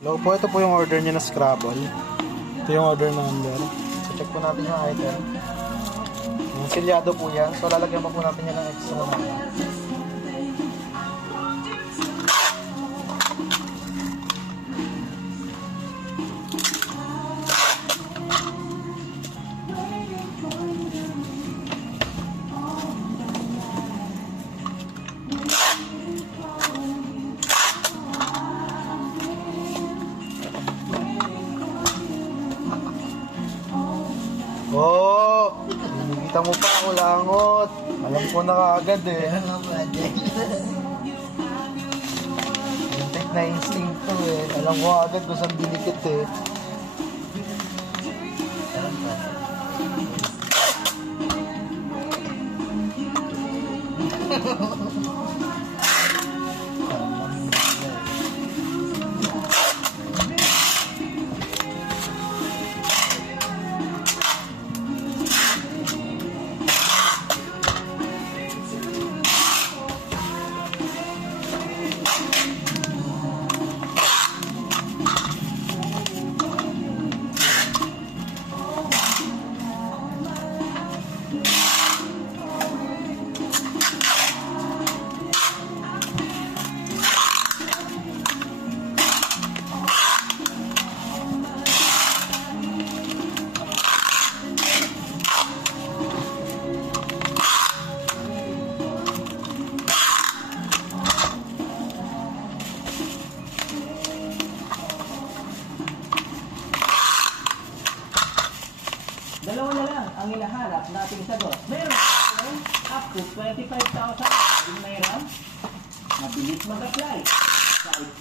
Hello po, ito po yung order niya na Scrabble. Ito yung order number. So check po natin yung item. Yung silyado po yan. So lalagyan pa po natin yan ng extra naman. Oh! Nakikita mo pa ako langot. Alam ko na kaagad eh. Instinct na instinct to eh. Alam ko agad kung saan dinikit eh. Dalawa na lang ang hinahanap nating sagot. Meron ako up to 25,000 mayroon. Mabilis mag-apply. Side.